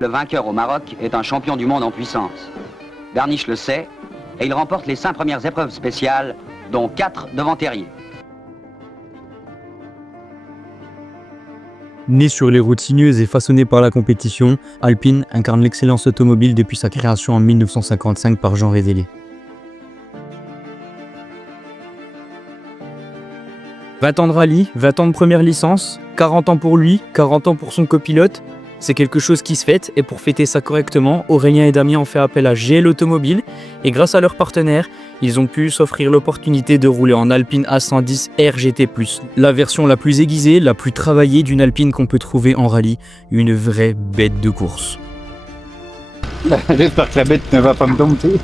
Le vainqueur au Maroc est un champion du monde en puissance. Berniche le sait et il remporte les 5 premières épreuves spéciales, dont 4 devant Terrier. Né sur les routes sinueuses et façonné par la compétition, Alpine incarne l'excellence automobile depuis sa création en 1955 par Jean Rézélé. 20 ans de rallye, 20 ans de première licence, 40 ans pour lui, 40 ans pour son copilote. C'est quelque chose qui se fête et pour fêter ça correctement, Aurélien et Damien ont fait appel à GL Automobile et grâce à leurs partenaires, ils ont pu s'offrir l'opportunité de rouler en Alpine A110 RGT+, la version la plus aiguisée, la plus travaillée d'une Alpine qu'on peut trouver en rallye, une vraie bête de course. J'espère que la bête ne va pas me dompter.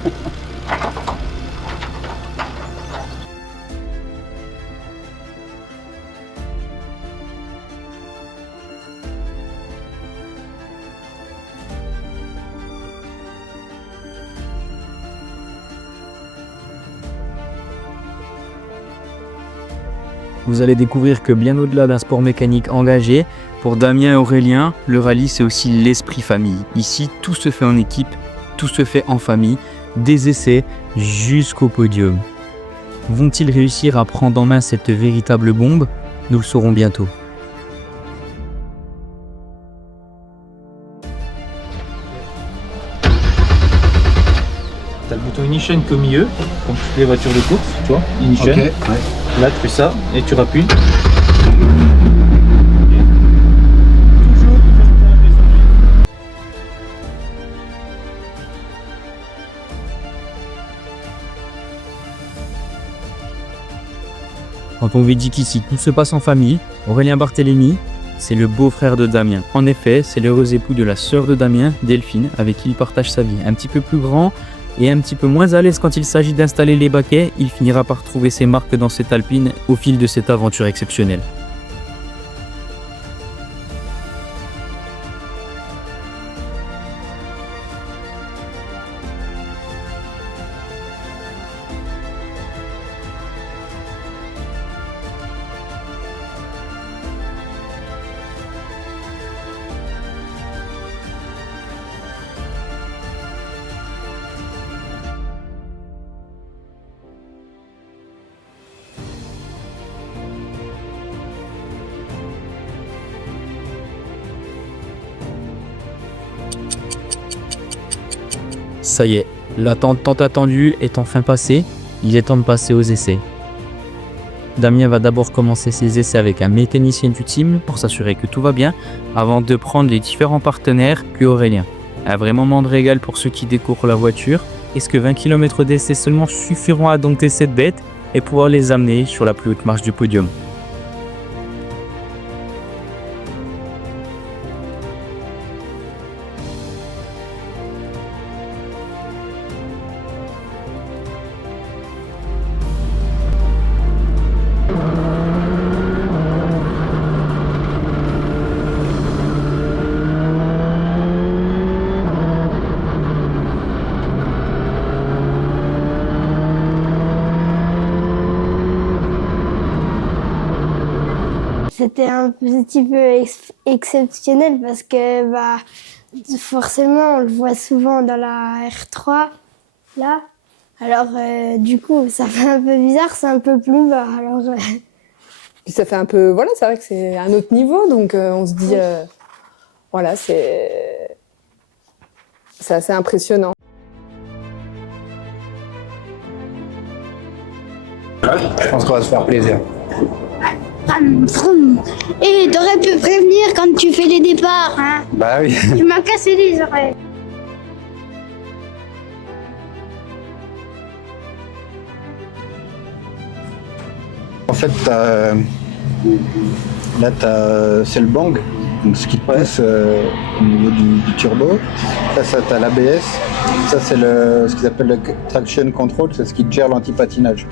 Vous allez découvrir que bien au-delà d'un sport mécanique engagé, pour Damien et Aurélien, le rallye c'est aussi l'esprit famille. Ici, tout se fait en équipe, tout se fait en famille, des essais jusqu'au podium. Vont-ils réussir à prendre en main cette véritable bombe? Nous le saurons bientôt. T'as le bouton Ignition qu'au milieu, comme toutes les voitures de course, tu vois, Ignition. Ok, ouais. Là, tu fais ça et tu rappuies. Quand on vous dit qu'ici tout se passe en famille, Aurélien Barthélémy, c'est le beau-frère de Damien. En effet, c'est l'heureux époux de la sœur de Damien, Delphine, avec qui il partage sa vie. Un petit peu plus grand et un petit peu moins à l'aise quand il s'agit d'installer les baquets, il finira par trouver ses marques dans cette Alpine au fil de cette aventure exceptionnelle. Ça y est, l'attente tant attendue est enfin passée, il est temps de passer aux essais. Damien va d'abord commencer ses essais avec un mécanicien du team pour s'assurer que tout va bien, avant de prendre les différents partenaires, puis Aurélien. Un vrai moment de régal pour ceux qui découvrent la voiture. Est-ce que 20 km d'essais seulement suffiront à dompter cette bête et pouvoir les amener sur la plus haute marche du podium? C'était un petit peu exceptionnel parce que forcément on le voit souvent dans la R3 là. Alors du coup ça fait un peu bizarre, c'est un peu plus bas. Alors Puis ça fait un peu, voilà, c'est vrai que c'est un autre niveau, donc on se dit, voilà, c'est assez impressionnant. Je pense qu'on va se faire plaisir. Et t'aurais pu prévenir quand tu fais les départs, hein. Bah oui. Tu m'as cassé les oreilles. En fait, là, c'est le bang, donc ce qui passe au niveau du turbo. Ça t'as l'ABS. Ça, c'est ce qu'ils appellent le traction control, c'est ce qui gère l'anti-patinage.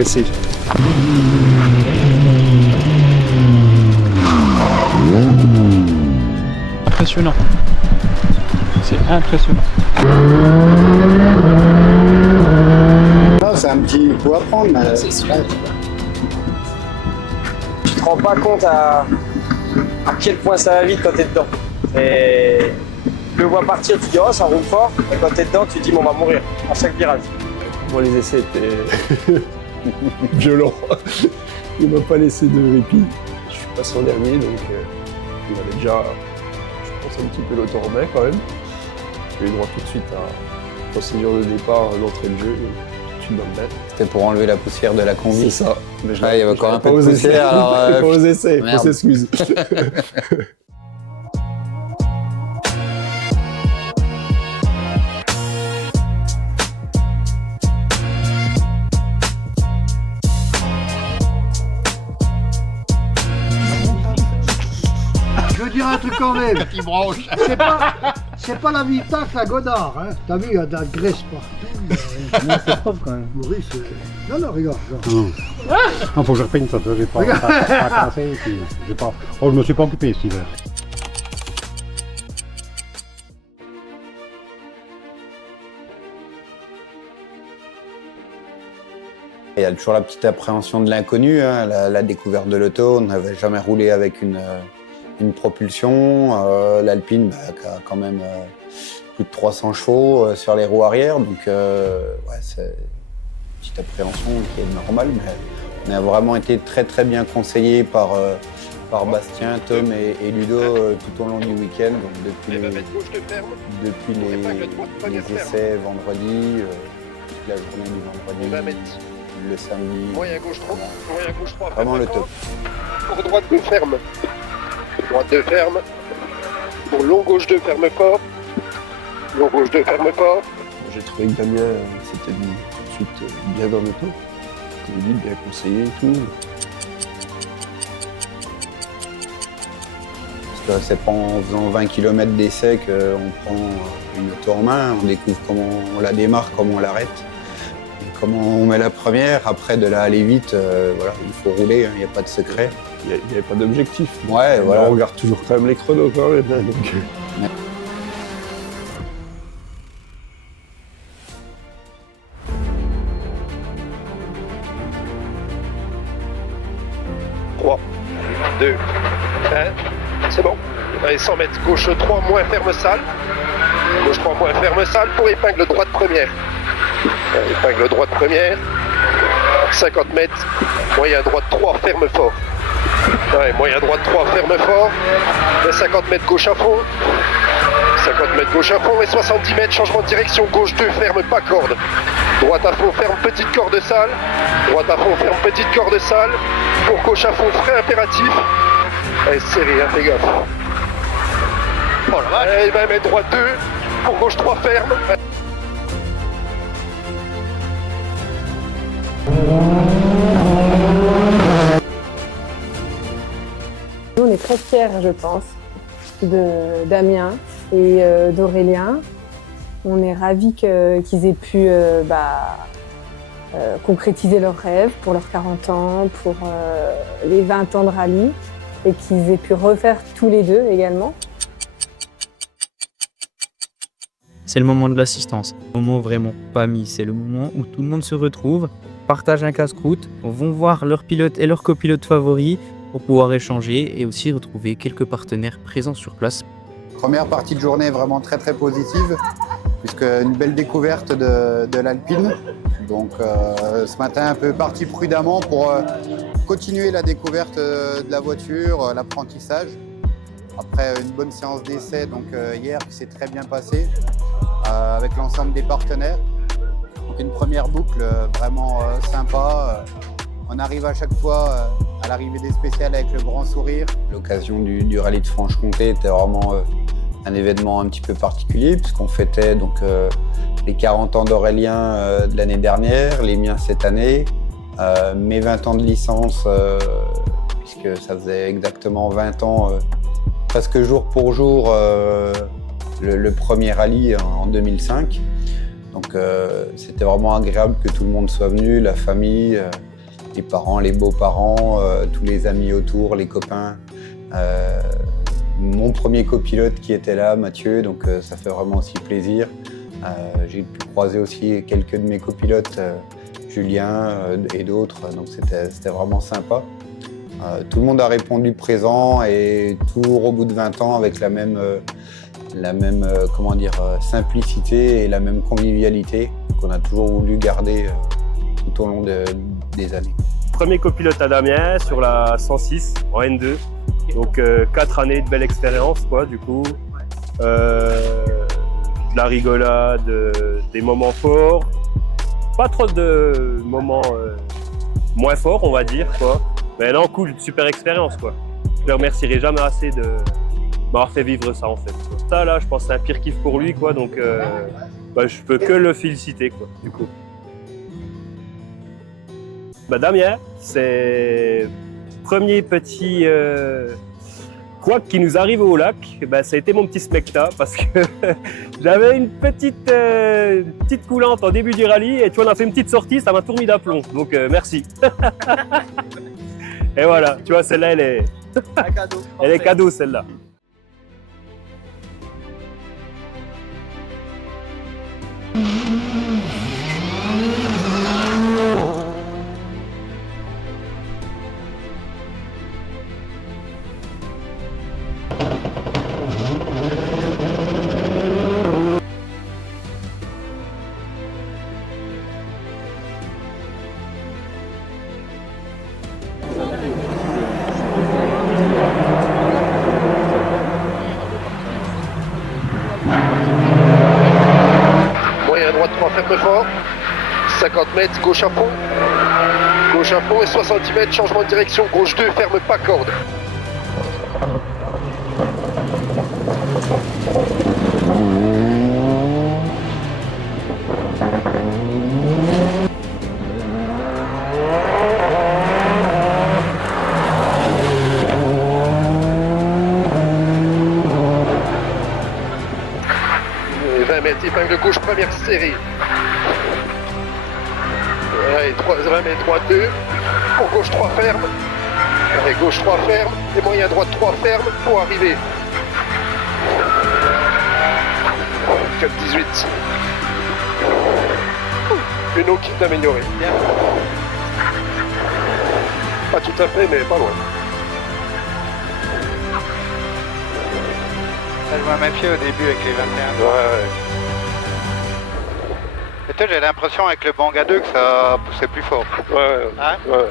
pressé. Impressionnant. C'est impressionnant. Non, c'est un petit coup à prendre, mais C'est sûr. Tu te rends pas compte à quel point ça va vite quand t'es dedans. Et tu le vois partir, tu dis oh ça roule fort, et quand t'es dedans, tu te dis bon, on va mourir à chaque virage. Bon, les essais étaient violents. Il m'a pas laissé de répit. Je suis passé en dernier, donc il avait déjà, je pense, un petit peu l'auto en main quand même. J'ai eu droit tout de suite à la procédure de départ, l'entrée de jeu, tout de suite dans le net. C'était pour enlever la poussière de la combi. C'est ça. Mais il y avait encore un peu de poussière, alors... Pas aux essais, on merde. s'excuse. Je veux dire un truc quand même. C'est pas la Vitac, la Godard. Hein. T'as vu, il y a de la graisse partout. C'est propre quand même. Maurice, non, regarde. Il faut que je repeigne ça, j'ai pas cassé, puis j'ai pas... Oh, je me suis pas occupé cet hiver. Il y a toujours la petite appréhension de l'inconnu, hein, la découverte de l'auto. On n'avait jamais roulé avec une propulsion. L'Alpine qui a quand même plus de 300 chevaux sur les roues arrière. Donc c'est une petite appréhension qui est normale. Mais on a vraiment été très très bien conseillés par Bastien, Tom et Ludo tout au long du week-end. Donc depuis les essais vendredi, toute la journée du vendredi. Le samedi. Moyen gauche 3, moyen gauche 3. Vraiment le top. Pour droite 2 ferme. Droite 2 ferme. Pour long gauche 2 ferme fort. Long gauche 2 ferme fort. J'ai trouvé que Damien s'était mis tout de suite bien dans l'auto. Comme il dit, bien conseillé et tout. Parce que c'est pas en faisant 20 km d'essai qu'on prend une auto en main. On découvre comment on la démarre, comment on l'arrête. Comment on met la première, après de là aller vite, voilà, il faut rouler, il n'y a pas de secret. Il n'y avait pas d'objectif. Ouais, voilà. On regarde toujours quand même les chronos quand même. Donc... Ouais. Trois, 2, 1, c'est bon. Allez, 100 mètres, gauche 3, moins ferme salle. Gauche 3, moins ferme salle pour épingle droite première. Épingle droite première, 50 mètres, moyen droite 3, ferme fort. Ouais, moyen droite 3, ferme fort, et 50 mètres gauche à fond, 50 mètres gauche à fond et 70 mètres, changement de direction, gauche 2, ferme, pas corde. Droite à fond, ferme, petite corde salle, droite à fond, ferme, petite corde salle, pour gauche à fond, frein impératif. Allez, serré, hein, fais gaffe. Oh la vache. Allez, 20 mètres, droite 2, pour gauche 3, ferme. Nous, on est très fiers, je pense, de Damien et d'Aurélien. On est ravis qu'ils aient pu concrétiser leurs rêves pour leurs 40 ans, pour les 20 ans de rallye, et qu'ils aient pu refaire tous les deux également. C'est le moment de l'assistance, le moment vraiment famille, c'est le moment où tout le monde se retrouve, partage un casse-croûte, vont voir leur pilote et leur copilote favoris pour pouvoir échanger et aussi retrouver quelques partenaires présents sur place. Première partie de journée vraiment très très positive, puisque une belle découverte de l'Alpine. Donc ce matin un peu parti prudemment pour continuer la découverte de la voiture, l'apprentissage. Après une bonne séance d'essai donc hier qui s'est très bien passée avec l'ensemble des partenaires. Donc une première boucle vraiment sympa. On arrive à chaque fois à l'arrivée des spéciales avec le grand sourire. L'occasion du rallye de Franche-Comté était vraiment un événement un petit peu particulier puisqu'on fêtait donc les 40 ans d'Aurélien de l'année dernière, les miens cette année, mes 20 ans de licence puisque ça faisait exactement 20 ans presque jour pour jour le premier rallye en 2005. Donc c'était vraiment agréable que tout le monde soit venu, la famille, les parents, les beaux-parents, tous les amis autour, les copains. Mon premier copilote qui était là, Mathieu, donc ça fait vraiment aussi plaisir. J'ai pu croiser aussi quelques de mes copilotes, Julien et d'autres, donc c'était vraiment sympa. Tout le monde a répondu présent et toujours au bout de 20 ans avec la même comment dire, simplicité et la même convivialité qu'on a toujours voulu garder tout au long des années. Premier copilote à Damiens sur la 106 en N2. Donc 4 années de belle expérience quoi du coup. De la rigolade, des moments forts. Pas trop de moments moins forts on va dire quoi. Mais non cool, super expérience quoi. Je le remercierai jamais assez de m'avoir fait vivre ça en fait. Ça là je pense que c'est un pire kiff pour lui quoi donc je peux que le féliciter quoi du coup. Damien, c'est premier petit couac qui nous arrive au lac. Ça a été mon petit smecta parce que j'avais une petite coulante en début du rallye et tu vois, on a fait une petite sortie, ça m'a tout remis d'aplomb. Donc merci. Et voilà, tu vois, celle-là, elle est cadeau celle-là. Moyen droite 3 ferme fort. 50 mètres, gauche à fond. Gauche à fond et 60 mètres, changement de direction. Gauche 2, ferme pas corde. Et 20 mètres, épingle gauche, première série. Allez, 20 mètres, droite 2. Pour gauche 3 ferme. Allez, gauche 3 ferme. Et moyen droite 3 ferme pour arriver. 4-18. Une eau qui est améliorée. Pas tout à fait, mais pas loin. Je vois mes pieds au début avec les 21. Ouais. Et toi, j'ai l'impression avec le Bang à 2 que ça poussait plus fort. Ouais. Hein? Ouais.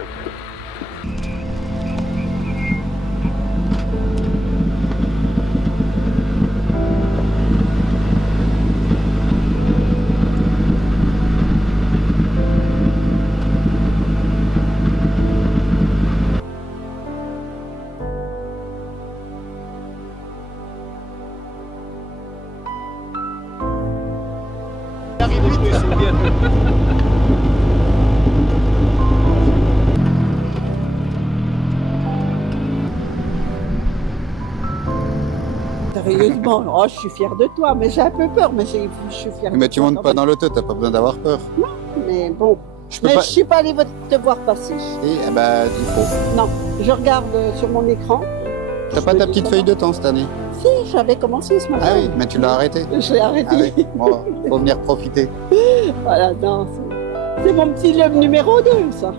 Sérieusement, oh, je suis fière de toi, mais j'ai un peu peur, mais je suis fière de Mais toi. tu montes pas dans l'auto, t'as pas besoin d'avoir peur. Non, mais bon. Je Je suis pas allée te voir passer. Et, il faut. Non, je regarde sur mon écran. T'as pas ta petite feuille de temps cette année? Si, j'avais commencé ce matin. Ah oui, mais tu l'as arrêté? Je l'ai arrêté. Ah oui, bon, faut venir profiter. Voilà, non, c'est mon petit love numéro 2, ça.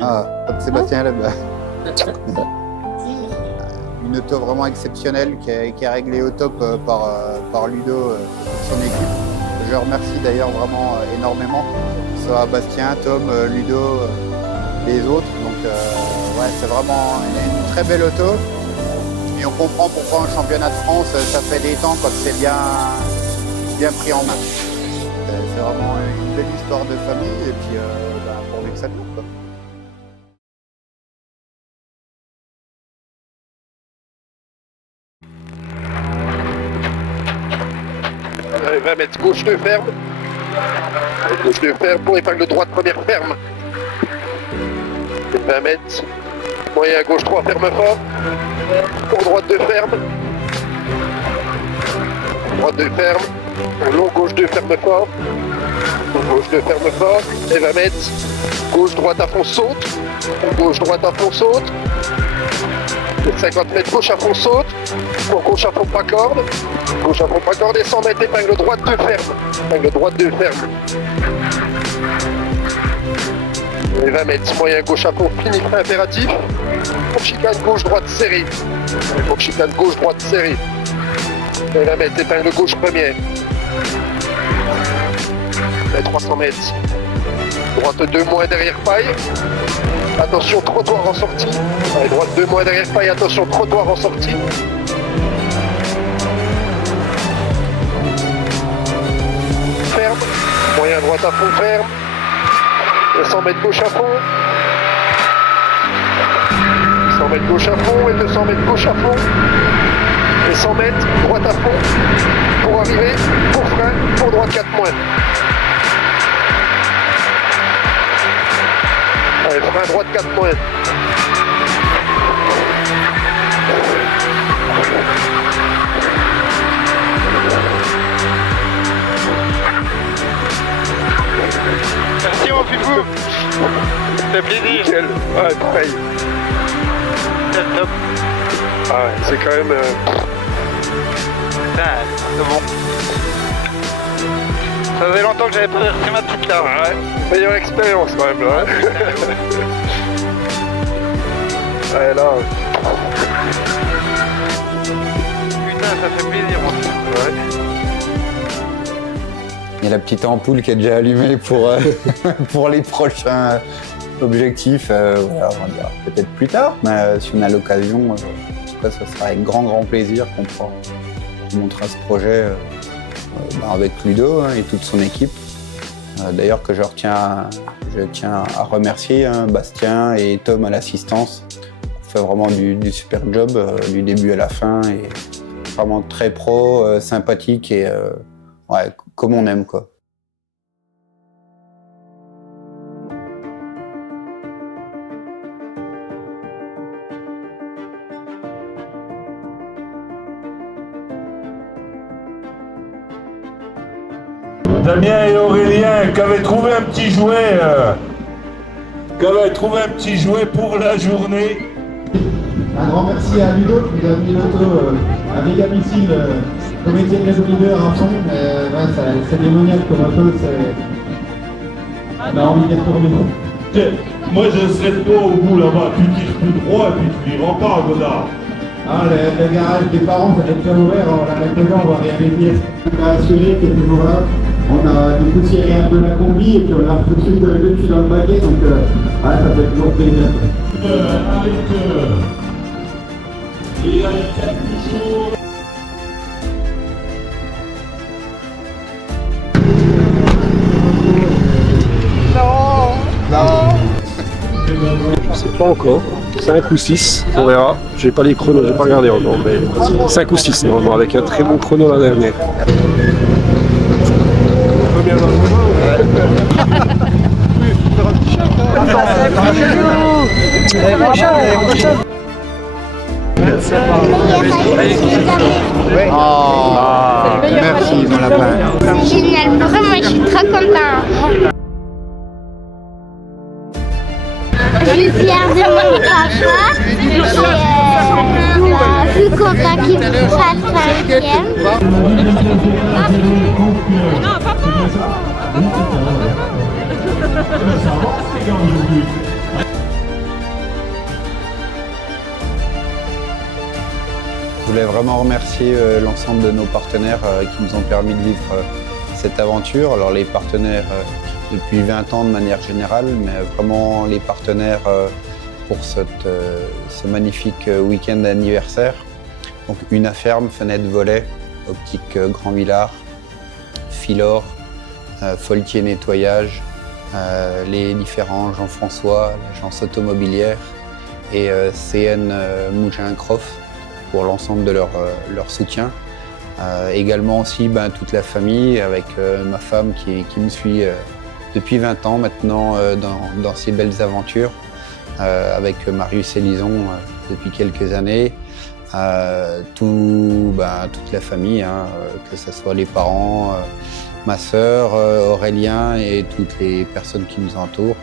Ah, Sébastien Leb. Une auto vraiment exceptionnelle qui est réglée au top par Ludo et son équipe. Je remercie d'ailleurs vraiment énormément. Que ce soit Bastien, Tom, Ludo, les autres. Donc ouais, c'est vraiment une très belle auto. Et on comprend pourquoi un championnat de France, ça fait des temps quand c'est bien pris en main. C'est vraiment une belle histoire de famille et puis pourvu que ça dure, quoi. Allez, 20 mètres, gauche 2 ferme. Gauche 2 ferme pour épingle droite première ferme. 20 mètres. Moyen gauche 3 ferme fort. Pour droite 2 ferme. Droite 2 ferme. Pour long gauche 2 ferme fort. Gauche 2 ferme fort. Elle va mettre gauche droite à fond saute. Gauche droite à fond saute. 50 mètres gauche à fond saute. Pour gauche à fond pas corde. Gauche à fond pas corde et 100 mètres épingle droite 2 ferme. Épingle droite 2 ferme. Et 20 mètres moyen gauche à fond fini frein impératif. Pour chicane gauche droite serrée. Pour chicane gauche droite serrée. Et 20 mètres épingle gauche première. Et 300 mètres. Droite 2 moins derrière paille. Attention trottoir en sortie. Allez, droite 2 moins derrière paille. Attention trottoir en sortie. Ferme. Moyen droite à fond ferme. 200 mètres gauche à fond. 100 mètres gauche à fond et 200 mètres gauche à fond. Et 100 mètres droite à fond. Pour arriver, pour frein, pour droite 4 moins. Allez, frein droite 4 moins. Merci mon pipou. Ça fait plaisir. Nickel. Ouais, pareil. Top. Ah ouais, c'est quand même... Putain, c'est bon. Ça faisait longtemps que j'avais pas versé ma petite larme. Ouais, meilleure expérience quand même là. Ouais, là... Putain, ça fait plaisir mon pipou. Ouais. Il y a la petite ampoule qui est déjà allumée pour, pour les prochains objectifs. Voilà, on va dire peut-être plus tard, mais si on a l'occasion, en tout cas, ça sera avec grand plaisir qu'on pourra montrer ce projet avec Ludo et toute son équipe. D'ailleurs, que je tiens à remercier Bastien et Tom à l'assistance. On fait vraiment du super job du début à la fin et vraiment très pro, sympathique et ouais, comme on aime quoi. Damien et Aurélien qui avaient trouvé un petit jouet, pour la journée. Un grand merci à Ludo qui nous a mis l'auto à méga-missile comédien de leader à fond. Ouais, c'est démoniaque comme auto, on a envie d'être tourné. Moi je serais pas au bout là-bas, tu tires tout droit et puis tu liras pas, Godard. Ah, le garage des parents, ça va être déjà ouvert, on la met dedans, on va rien dire. On a assuré qui est toujours là. On a dépoussiéré un peu la combi et puis on a tout de suite depuis dans le baquet, donc ouais, ça fait toujours plaisir. Je sais pas encore, 5 ou 6, on verra. J'ai pas les chronos, j'ai pas regardé encore, mais 5 ou 6 normalement, avec un très bon chrono la dernière. Merci mon lapin. C'est génial, vraiment, je suis trop content. Je suis fière de mon papa et plus content qu'il me fasse 5e. Non, papa. Je voulais vraiment remercier l'ensemble de nos partenaires qui nous ont permis de vivre cette aventure. Alors les partenaires depuis 20 ans de manière générale, mais vraiment les partenaires pour ce magnifique week-end d'anniversaire. Donc Unaferme, Fenêtre Volet, Optique Grand Villard, Philor, Foltier Nettoyage, les différents Jean-François, l'agence automobilière et CN Mougin-Croft pour l'ensemble de leur soutien. Également aussi toute la famille avec ma femme qui me suit depuis 20 ans maintenant dans ces belles aventures, avec Marius et Lison depuis quelques années. Toute la famille, que ce soit les parents, ma sœur, Aurélien et toutes les personnes qui nous entourent.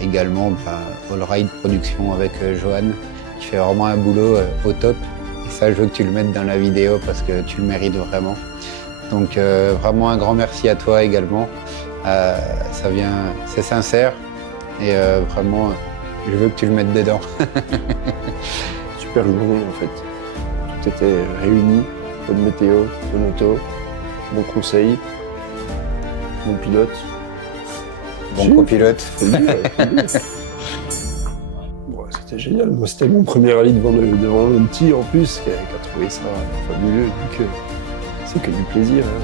Également, All Ride Production avec Johan, qui fait vraiment un boulot au top. Et ça, je veux que tu le mettes dans la vidéo parce que tu le mérites vraiment. Donc vraiment un grand merci à toi également. C'est sincère et vraiment, je veux que tu le mettes dedans. Super journée en fait. Tout était réuni, bonne météo, bonne auto, bon conseil, bon pilote. Bon copilote. Bon, c'était génial. Moi, c'était mon premier rallye devant un petit en plus qui a trouvé ça fabuleux. Donc, c'est que du plaisir. Hein.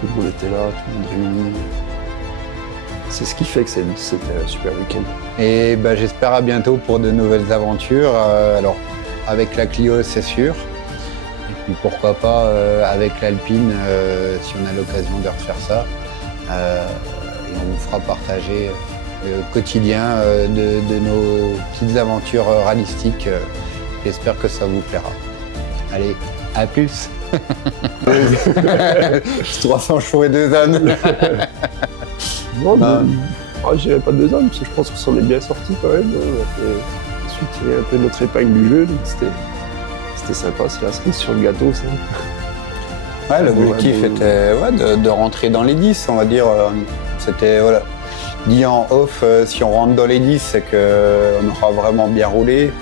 Tout le monde était là, tout le monde réuni. C'est ce qui fait que c'était un super week-end. Et j'espère à bientôt pour de nouvelles aventures. Alors, avec la Clio, c'est sûr. Et puis pourquoi pas avec l'Alpine, si on a l'occasion de refaire ça. Et on vous fera partager le quotidien de nos petites aventures rallystiques. J'espère que ça vous plaira. Allez, à plus. 300 chevaux et 2 ânes. Non, je dirais pas 2 ânes, parce que je pense qu'on s'en est bien sorti quand même. Ensuite, il y a un peu notre épingle du jeu, donc c'était sympa, c'est la cerise sur le gâteau, ça. Ouais, l'objectif était de rentrer dans les 10, on va dire. C'était, dit en off, si on rentre dans les 10, c'est qu'on aura vraiment bien roulé.